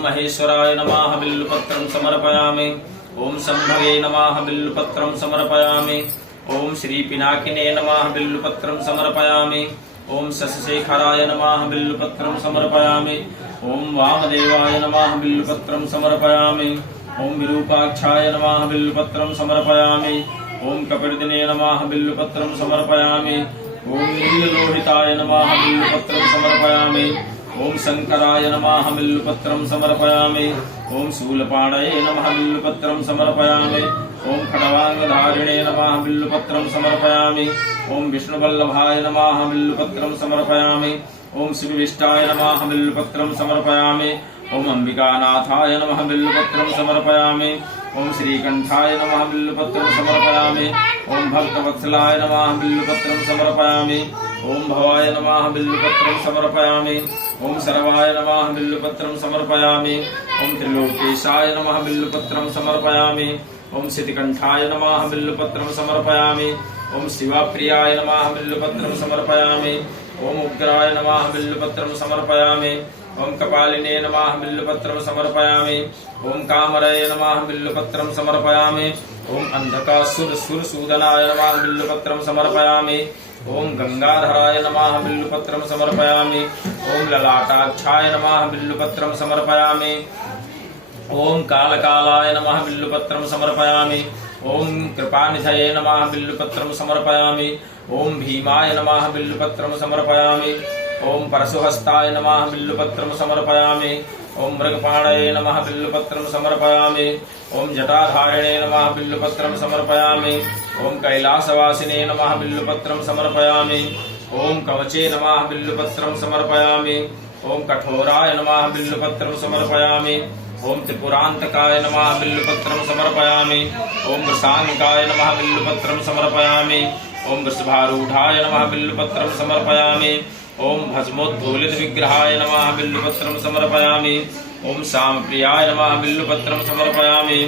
महेश्वराय नमः बिल्वपत्रं समर्पयामि। ओम संभवे नमः बिल्वपत्रं समर्पयामि। ओम श्री पिनाकिने नमः बिल्वपत्रं समर्पयामि। ओम शशिशेखराय नमः बिल्वपत्रं समर्पयामि। ओम वामदेवाय नमः बिल्वपत्रं समर्पयामि। ओम विरूपाक्षाय नमः बिल्वपत्रं समर्पयामि। ओम कपिर्दिने नमः बिल्वपत्रं समर्पयामि। ओम नीललोहिताय नमः बिल्वपत्रं समर्पयामि। ओम शंकराय नमः बिल्वपत्रं समर्पयामि। ओम शूलपाणये नमः बिल्वपत्रं समर्पयामि। ओम खड्गधारिणे नमः बिल्वपत्रं समर्पयामि। ओम विष्णुवल्लभाय नमः बिल्वपत्रं समर्पयामि। ओम शिवविष्टाय नमः बिल्वपत्रं समर्पयामि। ओम अंबिकानाथाय नमः बिल्वपत्रं समर्पयामि। ओम श्रीकंठाय नमः बिल्वपत्रं समर्पयामि। ओम भक्तवत्सलाय नमः बिल्वपत्रं समर्पयामि। ओम भवाय नमः बिल्वपत्रं समर्पयामि। ओम सर्वाय नमः बिल्वपत्रं समर्पयामि। ओम त्रिलोकेशाय नमः बिल्वपत्रं समर्पयामि। ओम सिद्धिकंठाय नमः बिल्वपत्रं समर्पयामि। ओम शिवप्रियाय नमः बिल्वपत्रं समर्पयामि। ओम उग्राय नमः बिल्वपत्रं समर्पयामि। ओम कपालिने नमः बिल्वपत्रं समर्पयामि। ओम कामरये नमः बिल्वपत्रं समर्पयामि। ओम अंधकासुरसूदनाय नमः बिल्वपत्रं समर्पयामि। ओम गंगाधराय नमः बिल्वपत्रं समर्पयामि। ओम ललाटाक्षाय नमः बिल्वपत्रं समर्पयामि। ओम कालकालाय नमः बिल्वपत्रं समर्पयामि। ओम कृपानिधये नमः बिल्वपत्रं समर्पयामि। ओम भीमाय नमः बिल्वपत्रं समर्पयामि। ओम परशुहस्ताय नमः बिल्वपत्रं समर्पयामि। ओम मृगपाणये नमः बिल्वपत्रं समर्पयामि। ओम जटाधारिणे नमः बिल्वपत्रं समर्पयामि। ओम कैलासवासिने नमः बिल्वपत्रं समर्पयामि। ओम कवचे नमः बिल्वपत्रं समर्पयामि। ओम कठोराय नमः बिल्वपत्रं समर्पयामि। ओम त्रिपुरांतकाय नमः बिल्वपत्रं समर्पयामि। ओम वृषांकाय नमः बिल्वपत्रं समर्पयामि। ओम वृषभारूढ़ाय नमः बिल्वपत्रं समर्पयामि। ओम भस्मोद्दोलित विग्रहाय नमः बिल्वपत्रं समर्पयामि। ओम सामप्रियाय नमः बिल्वपत्रं समर्पयामि।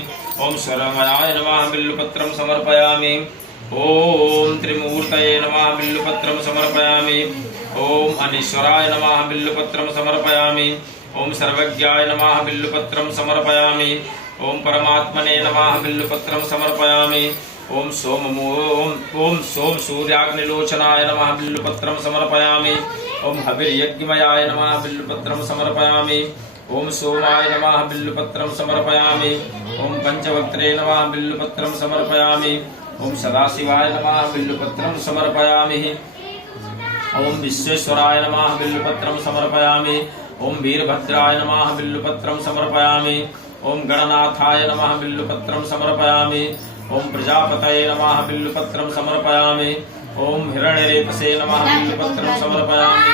ओम स्वरमयाय नमः बिल्वपत्रं समर्पयामि। ओम त्रिमूर्तये नमः बिल्वपत्रं समर्पयामि। ओम अनीश्वराय नमः बिल्वपत्रं समर्पयामि। ओम सर्वज्ञाय नमः बिल्वपत्रं समर्पयामि। ओम परमात्मने नमः बिल्वपत्रं समर्पयामि। ओम सोम सूर्याग्निलोचनाय नमः बिल्वपत्रं समर्पयामि। ओम हविर्यज्ञमयाय नमः बिल्वपत्रं समर्पयामि। ओम सोमाय नमः बिल्वपत्रं समर्पयामि। ओम पंचवक्त्रे नमः बिल्वपत्रं समर्पयामि। ओम सदाशिवाय नमः बिल्वपत्रं समर्पयामि। ओम विश्वेश्वराय नमः बिल्वपत्रं समर्पयामि। ओम वीरभद्राय नमः बिल्वपत्रं समर्पयामि। ओम गणनाथाय नमः बिल्वपत्रं समर्पयामि। ओम प्रजापतये नमः बिल्वपत्रं समर्पयामि। ओम हिरण्यरेतसे नमः बिल्वपत्रं समर्पयामि।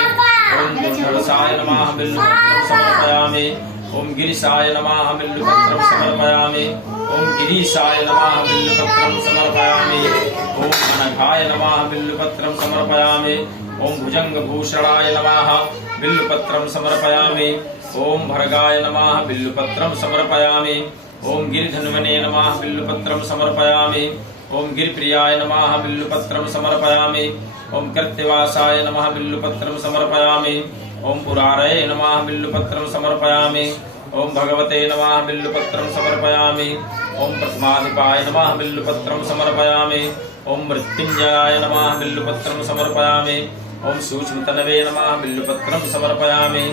ओम दुर्धर्षाय नमः बिल्वपत्रं समर्पयामि। ओम गिरिशाय नमः बिल्वपत्रं समर्पयामि। ओम गिरीशाय नमः बिल्वपत्रं समर्पयामि। ओम अनघाय नमः बिल्वपत्रं समर्पयामि। ओम भुजंगभूषणाय नमः बिल्वपत्रं समर्पयामि। ओम भर्गाय नमः बिल्वपत्रं समर्पयामि। ओम गिरिधन्वने नमः बिल्वपत्रं समर्पयामि। ओम गिरिप्रियाय नमः बिल्वपत्रं समर्पयामि। ओम कृत्यवासाय नमः बिल्वपत्रं समर्पयामि। ओम पुरारये नमः बिल्वपत्रं समर्पयामि। ओम भगवते नमः बिल्वपत्रं समर्पयामि। ओम प्रथमाधिपाय नमः बिल्वपत्रं समर्पयामि। ओम मृत्युंजयाय नमः बिल्वपत्रं समर्पयामि। ओम सूक्ष्मतनवे नमः बिल्वपत्रं समर्पयामि।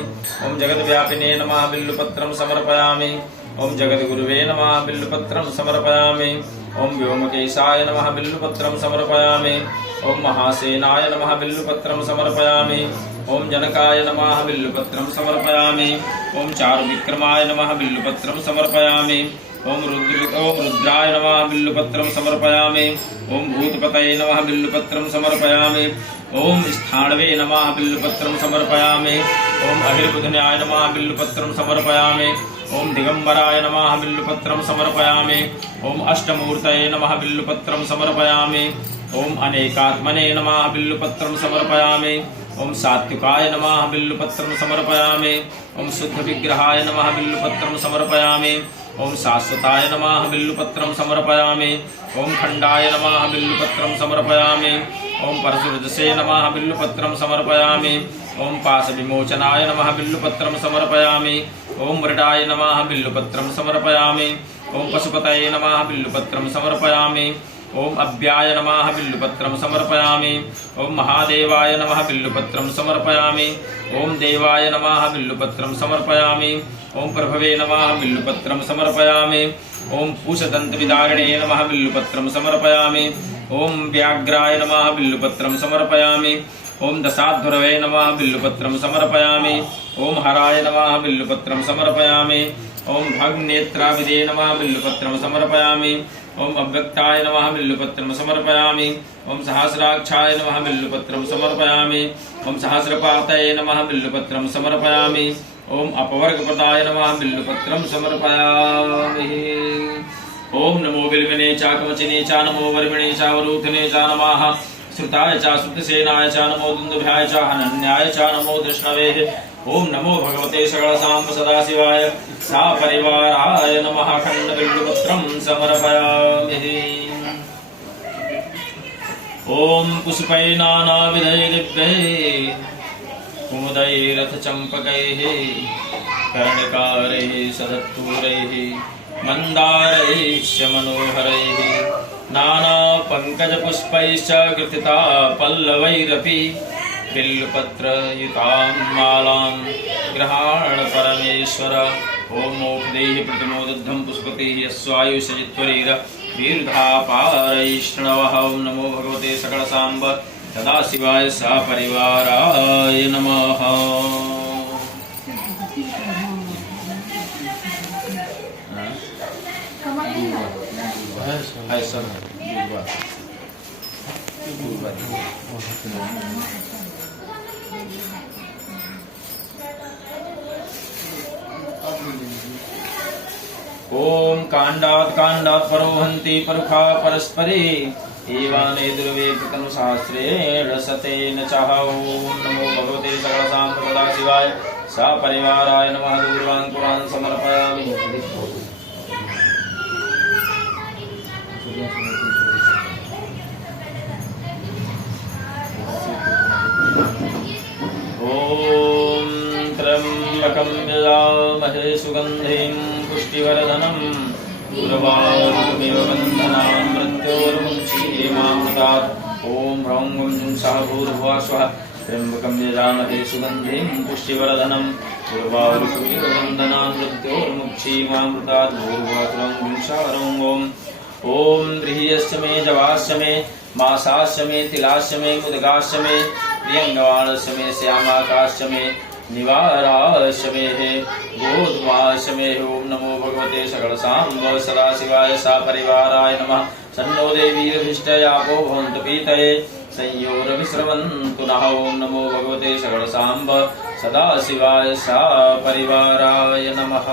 ओम जगद्व्यापिने नमः बिल्वपत्रं समर्पयामि। ओम जगद्गुरुवे नमः बिल्वपत्रं समर्पयामि। ओम व्योमकेशाय नमः बिल्वपत्रं समर्पयामि। ओम महासेनाय नमः बिल्वपत्रं समर्पयामि। ओम जनकाय नमः बिल्वपत्रं समर्पयामि। ओम चारुविक्रमाय नमः बिल्वपत्रं समर्पयामि। ओम रुद्राय नमः बिल्वपत्रं समर्पयामि। ओम भूतपतये नमः बिल्वपत्रं समर्पयामि। ओम स्थाणवे नमः बिल्वपत्रं समर्पयामि। ओम अहिर्बुधनाय नमः बिल्वपत्रं समर्पयामि। ओम दिगंबराय नमः बिल्वपत्रं समर्पयामि। ओम अष्टमूर्तये नमः बिल्वपत्रं समर्पयामि। ओम अनेकात्मने नमः बिल्वपत्रं समर्पयामि। ओम सात्विकाय नमः बिल्वपत्रं समर्पयामि। ओम शुद्ध विग्रहाय नमः बिल्वपत्रं समर्पयामि। ओम शाश्वताय नमः बिल्वपत्रं समर्पयामि। ओम खंडाय नमः बिल्वपत्रं समर्पयामि। ओम परशुरजसे नमः बिल्वपत्रं समर्पयामि। ओम पाश विमोचनाय नमः बिल्वपत्रं समर्पयामि। ओम मृडाय नमः बिल्वपत्रं समर्पयामि। ओम पशुपतये नमः बिल्वपत्रं समर्पयामि। ओम अव्याय नमः बिल्वपत्रं समर्पयामि। ओम महादेवाय नमः बिल्वपत्रं समर्पयामि। ओम देवाय नमः बिल्वपत्रं समर्पयामि। ओम प्रभवे नमः बिल्वपत्रं समर्पयामि। ओम पूषदन्तविदारिणे नमः बिल्वपत्रं समर्पयामि। ओम व्याघ्राय नमः बिल्वपत्रं समर्पयामि। ओम दशाध्वरवे नमः बिल्वपत्रं समर्पयामि। ओम हराय नमः बिल्वपत्रं समर्पयामि। ओम भग्नेत्राविदे नमः बिल्वपत्रं समर्पयामि। ओम अव्यक्ताय नमः बिल्वपत्रं समर्पयामि। ओम सहस्राक्षाय नमः बिल्वपत्रं समर्पयामि। ओम सहस्रपातये नमः बिल्वपत्रं समर्पयामि। ओम अपवर्गप्रदाय नमः बिल्वपत्रं समर्पयामि। ओम नमो बिल्वने च कवचिने च नमो वर्मिणे च वरूथने च नमः श्रुताय च श्रुतसेनाय च नमो दुन्दुभ्याय च हनन्याय च नमो धृष्णवे। ओम नमो भगवते सकलसाम्ब सदाशिवाय सापरिवाराय नमः खण्डबिल्वपत्रं समर्पयामि। ओम पुष्पै नानाविधै दिव्यै कुमुदैरथचम्पकैः कर्णिकारैः सदत्तूरैः मन्दारैश्च मनोहरैः नानापङ्कजपुष्पैश्च कृतिता पल्लवैरपि बिल्वपत्रयुतां मालां गृहाण परमेश्वर। ओम मोक्षदेहि प्रतिमोदद्धं पुष्पतिः यस्वायुषजित्वरीर वीर्धापारैष्णवः। ओम नमो भगवते सकलसाम्ब सदाशिवाय सपरिवाराय नमः। ओम कांडात् कांडात् परोहन्ति परुखा परस्परे एवाने दुर्वे कृतनुशास्त्रेण सतेन चः। ओम नमो भगवते सकलसाम्ब सदाशिवाय सपरिवाराय नमः। दूर्वान् पुरान् समर्पयामि। ओम त्र्यम्बकं यजामहे सुगन्धिं पुष्टिवर्धनम् उर्वारुकमिव बन्धनान् मृत्योर्मुक्षीयमामृतात्। ओम ह्रौं गं जुं सः भूर्भुवः स्वः त्र्यम्बकं यजामहे सुगन्धिं पुष्टिवर्धनम् उर्वारुकमिव बन्धनान् मृत्योर्मुक्षीयमामृतात्। भूर्भुवः ह्रौं जुं सः ह्रौं ओम। ओम गृह्यस्य मे जवास्य मे मासास्य मे तिलास्य मे मुदगास्य मे प्रियंगवाणस्य मे श्यामाकास्य मे निवारास्य मे गोधवास्य मे। ओम नमो भगवते सकलसाम्ब सदाशिवाय सपरिवाराय नमः। सन्नो देवीरभिष्टयापो भवन्तु पीतये संयोरभिस्रवन्तु नः। ओम नमो भगवते सकलसाम्ब सदाशिवाय सपरिवाराय नमः।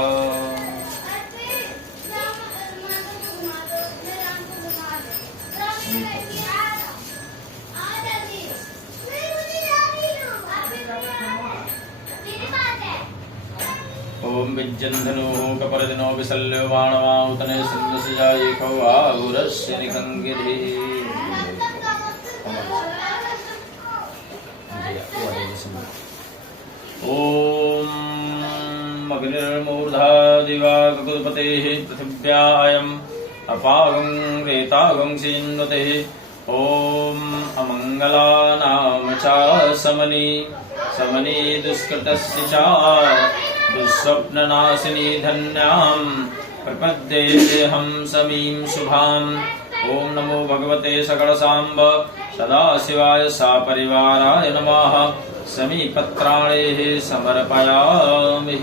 ओम विज्जन्धनुः कपर्दिनो विशल्यो बाणमाहुतने सन्दसजायिखौ आहुरस्य निखङ्गिधिः। ओम अग्निर्मूर्धा दिवा ककुलपतेः पृथिव्यायम् अपागं रेतागं सीन्वते। ओम अमङ्गलानां च समनी समनी दुष्कृतस्य च दुःस्वप्ननाशिनी धन्यां प्रपद्येऽहं समीं शुभाम्। ओम नमो भगवते सकलसाम्ब सदाशिवाय सपरिवाराय नमः। समीपत्राणेः समर्पयामि।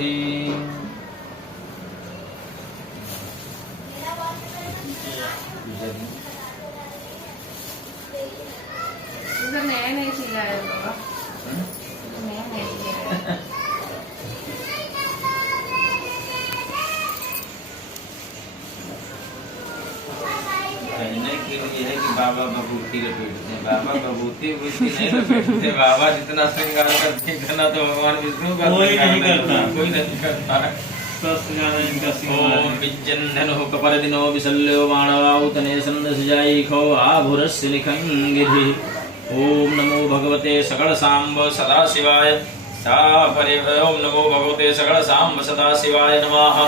बाबा बबूती लपेटते हैं। बाबा बबूती नहीं लपेटते। बाबा जितना श्रृंगार करते हैं इतना तो भगवान विष्णु का कोई नहीं करता। ओम विज्जन्धनुः कपर्दिनो विशल्यो बाणवाहुतने सन्दसजायिखौ आभुरस्य निखङ्गिधिः। ओम नमो भगवते सकल सांब सदा शिवाय ओम नमो भगवते सकल सांब सदा शिवाय नमः।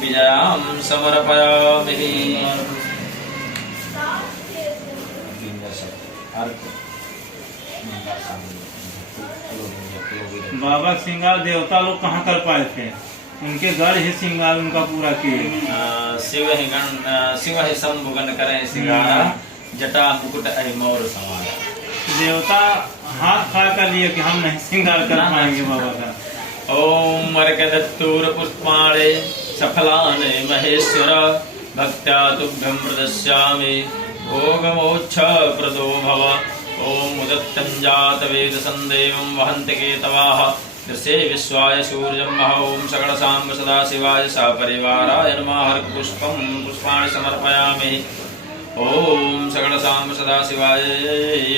विजयां समर्पयामि। बाबा श्रृंगार देवता लोग कहाँ कर पाए थे? उनके गढ़ ही श्रृंगार उनका पूरा किए। शिव ही शंभुगन करें श्रृंगार, जटा मुकुट मोर समाया। देवता हाथ खा कर लिए कि हम नहीं श्रृंगार कर पाएंगे बाबा का। ओम मरकदत्तूर पुष्पाणे सफलाने महेश्वर, भक्त्या तुभ्यं प्रदस्यामि भोगमोक्ष प्रदो भव। ओम उदत्तं जात वेद संदेवं वहन्ति केतवाः, दृशे विश्वाय सूर्यं मह। ओम सकल सांब सदा शिवाय सपरिवाराय नमः। अर्घ पुष्पं पुष्पाणि समर्पयामि। ओम सकल सांब सदा शिवाय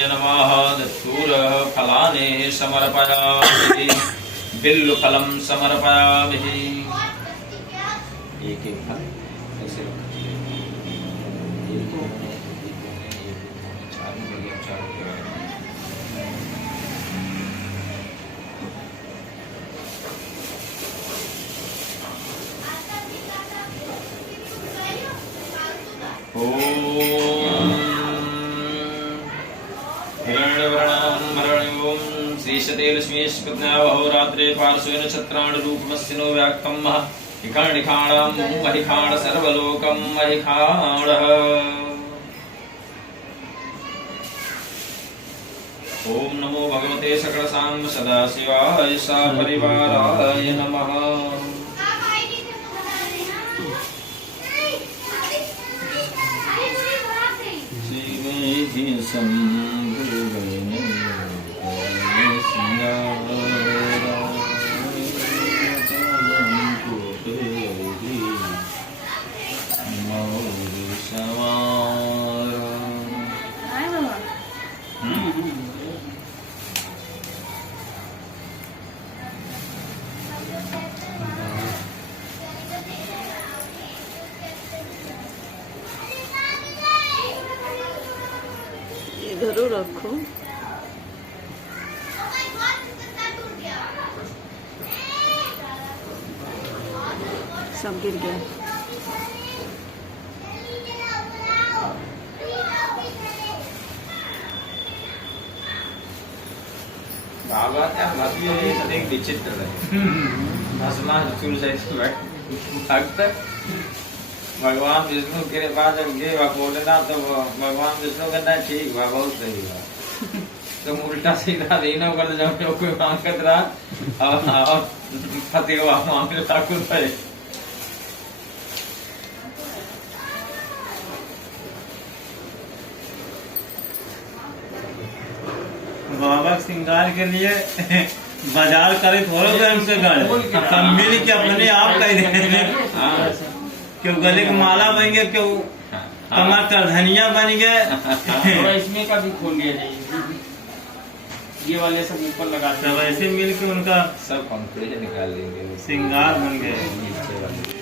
नमः। दत्तूर फलानि समर्पयामि, बिल्व फलं समर्पयामि। एक एक फल ऐसे श्रीशतेलक्ष्मीष्कृत्यावहोरात्रे पार्श्वेन छत्राणरूपमस्तिनो व्याक्तं हिखाणिखाणां महिखाण सर्वलोकं महिखाणः। ओम नमो भगवते सकल सांब सदा शिवाय सपरिवाराय नमः। जरूर रखो। सब गिर गया। बाबा क्या एक विचित्र है। भक्त भगवान विष्णु के पास जब गए बोलना तो भगवान विष्णु कहना ठीक हुआ, बहुत सही हुआ। तो उल्टा सीधा देना कर जब कोई मांगत रहा और पति को मांग ठाकुर है। बाबा श्रृंगार के लिए बाजार करे थोड़े टाइम से गए मिल के अपने आप कह दे। क्यों गले की माला बन गए, क्यों कमर करधनिया बन गए। इसमें का भी खोल लिया जाए, ये वाले सब ऊपर लगा सब ऐसे मिल के उनका सब पंखुड़ी से निकाल देंगे, श्रृंगार बन गए। नीचे वाले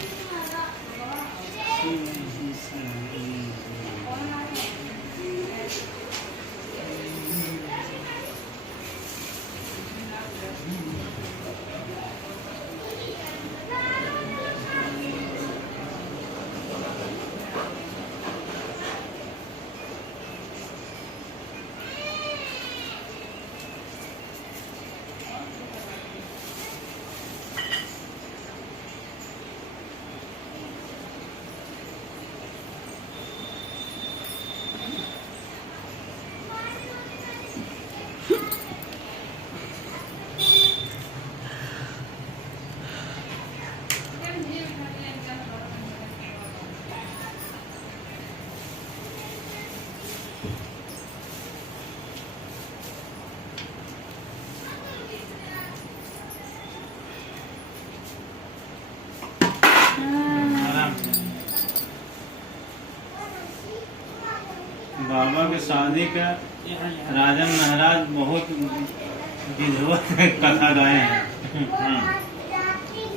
बाबा के शादी का राजन महाराज बहुत विधिवत कथा गाए हैं।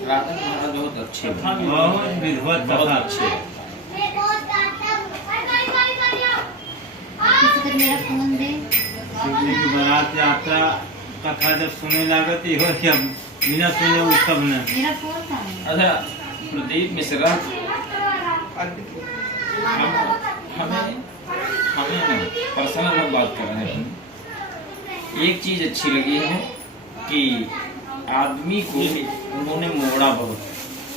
राजन महाराज बहुत अच्छे, बहुत विधिवत बहुत कथा। अच्छे। मेरा फोन दे। शिवजी की बारात यात्रा कथा जब सुने लगे तो हो क्या बिना सुने वो तब न। अच्छा प्रदीप मिश्रा, हमें पर्सनल हम बात कर रहे हैं। एक चीज अच्छी लगी है कि आदमी को उन्होंने मोड़ा बहुत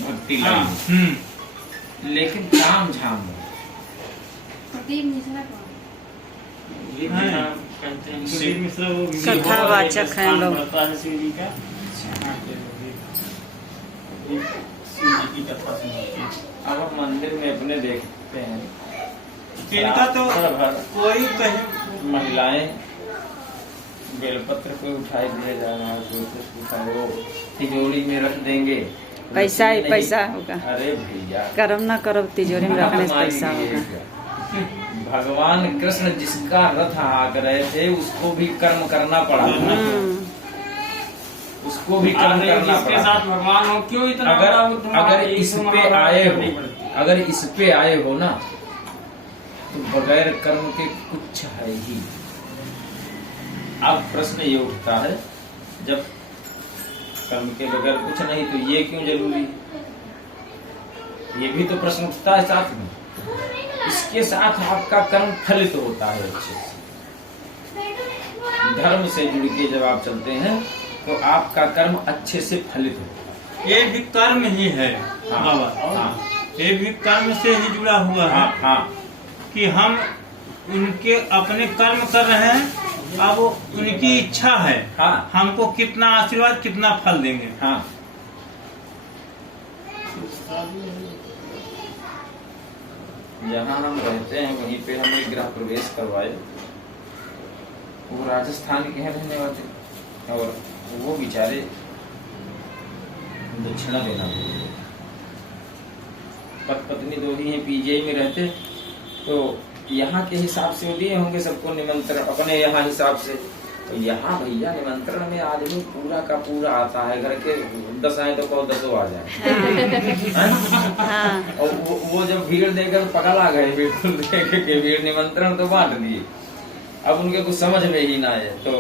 भक्ति लाइन, लेकिन काम झाम ये भी नाम कहते हैं शिव मिश्रा वो कथावाचक हैं लोग। शिव जी का शिव जी की कथा सुनाते हैं। अब हम मंदिर में अपने देखते हैं इनका तो कोई कहीं महिलाएं बेलपत्र को उठाए दिया जा रहा है, तो कुछ उठाए वो तिजोरी में रख देंगे। पैसा ही नहीं, पैसा होगा। अरे भैया कर्म ना करो तिजोरी में रखने से पैसा हमारी होगा। भगवान कृष्ण जिसका रथ हाँक रहे थे उसको भी कर्म करना पड़ा था, उसको भी कर्म अरे करना जिसके पड़ा। साथ भगवान हो क्यों इतना बड़ा वो तुम्हारा अगर ये इस पे तुम्हारा आए करनी हो, पड़ती है। अगर इस पे आए हो ना तो बगैर कर्म के कुछ है ही। अब प्रश्न ये उठता है, जब कर्म के बगैर कुछ नहीं तो ये क्यों जरूरी? ये भी तो प्रश्न उठता है साथ में। इसके साथ आपका कर्म फलित होता है अच्छे से। धर्म से जुड़ के जब आप चलते हैं तो आपका कर्म अच्छे से फलित होता है। ये भी कर्म ही है हाँ, बाबा। हाँ, ये भी कर्म से ही जुड़ा हुआ है। हाँ, हाँ, कि हम उनके अपने कर्म कर रहे हैं, अब वो उनकी इच्छा है हाँ, हमको कितना आशीर्वाद कितना फल देंगे। हाँ। जहाँ हम रहते हैं वहीं पे हमें गृह प्रवेश करवाए। वो राजस्थान के हैं रहने वाले, और वो बेचारे दक्षिणा देना पड़े। पत्नी दो ही हैं, पीजीआई में रहते, तो यहाँ के हिसाब से वो दिए होंगे सबको निमंत्रण अपने यहाँ हिसाब से। तो यहाँ भैया निमंत्रण में आदमी पूरा का पूरा आता है, घर के 10 आए तो कहो 10 आ जाए। हाँ। और वो जब भीड़ देकर पगला गए, बिल्कुल देख के भीड़, निमंत्रण तो बांट दिए। अब उनके कुछ समझ में ही ना आए, तो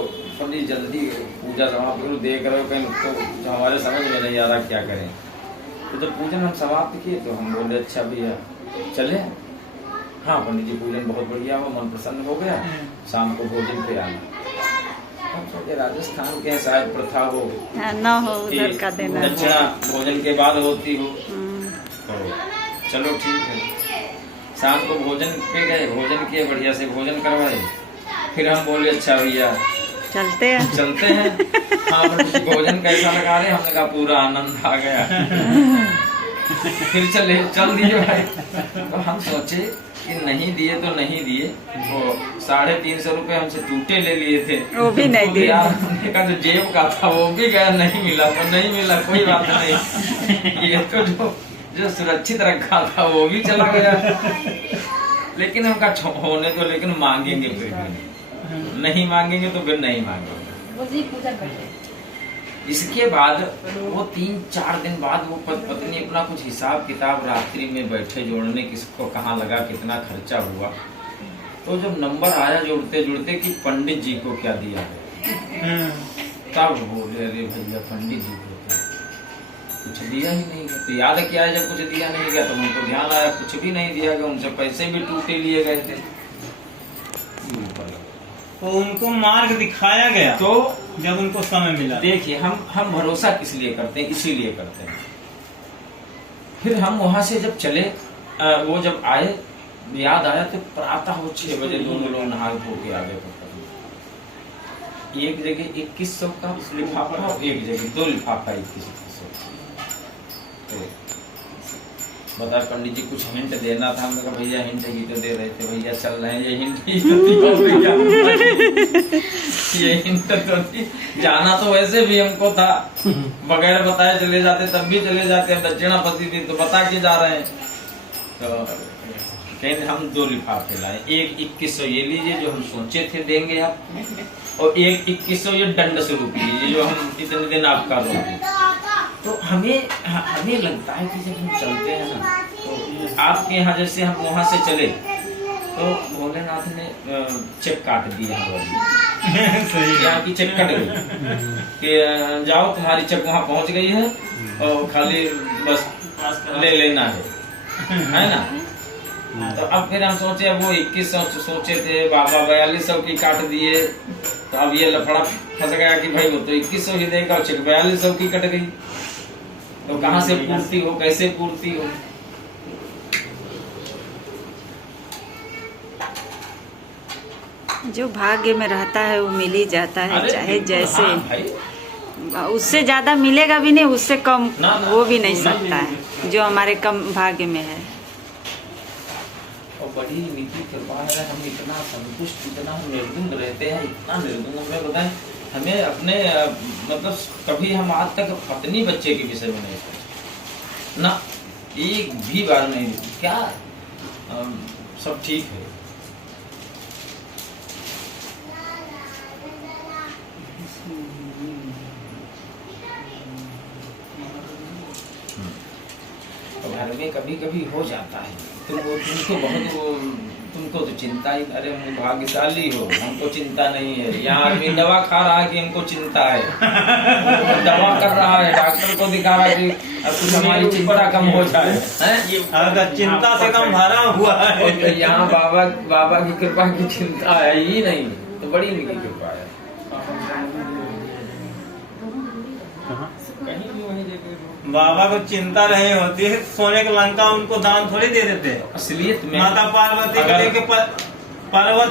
पंडित जल्दी पूजा समाप्त देख रहे हो कहीं, तो हमारे समझ में नहीं आ रहा क्या करें। तो जब पूजन हम समाप्त किए तो हम बोले अच्छा भैया चले। हाँ पंडित जी पूजन बहुत बढ़िया हुआ, मन प्रसन्न हो गया, शाम को भोजन पे आना। राजस्थान के शायद प्रथा हो हाँ, न हो उधर का देना। दक्षिणा भोजन के बाद होती हो, तो चलो ठीक है। शाम को भोजन पे गए, भोजन किए, बढ़िया से भोजन करवाए। फिर हम बोले अच्छा भैया चलते हैं। चलते हैं। हाँ भोजन कैसा लगा रहे, हमने कहा पूरा आनंद आ गया। फिर चल दिए भाई। तो हम सोचे कि नहीं दिए तो नहीं दिए, वो 350 रुपए हमसे टूटे ले लिए थे, वो भी नहीं दिए। हमने कहा जो जेब का था वो भी गया, नहीं मिला तो नहीं मिला, कोई बात नहीं। ये तो जो सुरक्षित रखा था वो भी चला गया। लेकिन हम कहा होने तो, लेकिन मांगेंगे फिर भी, नहीं मांगेंगे तो फिर नहीं मांगेंगे। इसके बाद वो 3-4 दिन बाद वो पत्नी अपना कुछ हिसाब किताब रात्रि में बैठे जोड़ने, किसको कहाँ लगा, कितना खर्चा हुआ। तो जब नंबर आया जोड़ते जोड़ते कि पंडित जी को क्या दिया है, तब बोले अरे भैया पंडित जी को कुछ दिया ही नहीं गया। तो याद किया है जब कुछ दिया नहीं गया तो उनको ध्यान आया कुछ भी नहीं दिया गया, उनसे पैसे भी टूटे लिए गए थे। तो उनको मार्ग दिखाया गया तो जब उनको समय मिला। देखिए हम भरोसा किस लिए करते हैं, इसीलिए करते हैं। फिर हम वहां से जब चले, वो जब आए, याद आया तो प्रातः वो 6 बजे दोनों लोग नहा धो के आगे पकड़। एक जगह 2100 का लिफाफा और एक जगह 2 लिफाफा 2100। तो बता पंडित जी कुछ हिंट देना था, हमने कहा भैया हिंट ही तो दे रहे थे, भैया चल रहे हैं, ये हिंट ही तो ये हिंट तो थी। जाना तो वैसे भी हमको था, बगैर बताए चले जाते तब भी चले जाते, हम दक्षिणापति थी तो बता के जा रहे हैं। तो कहीं हम 2 लिफाफे लाए, एक 2100 ये लीजिए जो हम सोचे थे देंगे आप, और एक 2100 ये दंड स्वरूप लीजिए जो हम इतने दिन आपका दोगे। तो हमें लगता है कि जब हम चलते हैं ना, तो आपके यहाँ जैसे हम वहां से चले तो भोलेनाथ ने चेक काट दिया हमारी। सही यहाँ की चेक कट गई कि जाओ तुम्हारी चेक वहाँ पहुँच गई है और खाली बस ले लेना है ना। तो अब फिर हम सोचे, अब वो 2100 सोचे थे, बाबा 4200 की काट दिए। तो अब ये लफड़ा फंस गया कि भाई वो तो 2100 ही देगा और चेक 4200 की कट गई, तो कहाँ से पूर्ति हो, कैसे पूर्ति हो। जो भाग्य में रहता है वो मिल ही जाता है, अरे चाहे बिल्कुल, जैसे। हाँ भाई, उससे ज्यादा मिलेगा भी नहीं, उससे कम ना, ना, वो भी नहीं ना, सकता है जो हमारे कम भाग्य में है। और बड़ी निकी कृपा है, हम इतना संतुष्ट, इतना हम निर्गुण रहते हैं, इतना निर्गुण। हमें बताएं, हमें अपने मतलब कभी हम आज तक अपनी बच्चे के विषय में नहीं सोचे ना, एक भी बार नहीं। क्या सब ठीक है। तो घर में कभी कभी हो जाता है। तुमको तो चिंता ही, अरे हम भाग्यशाली हो, हमको चिंता नहीं है। यहाँ आदमी दवा खा रहा है कि हमको चिंता है, दवा कर रहा है, डॉक्टर को दिखा रहा है कि अब कुछ हमारी चिंता कम हो जाए, हैं? अगर चिंता से कम भरा हुआ है। और यहाँ बाबा की कृपा की चिंता है ही नहीं, तो बड़ी उनकी कृपा है। कहीं भी वही देखे बाबा को चिंता नहीं होती है, सोने का लंका उनको दान थोड़ी दे देते हैं। असलियत में माता पार्वती को अगर- लेके पर्वत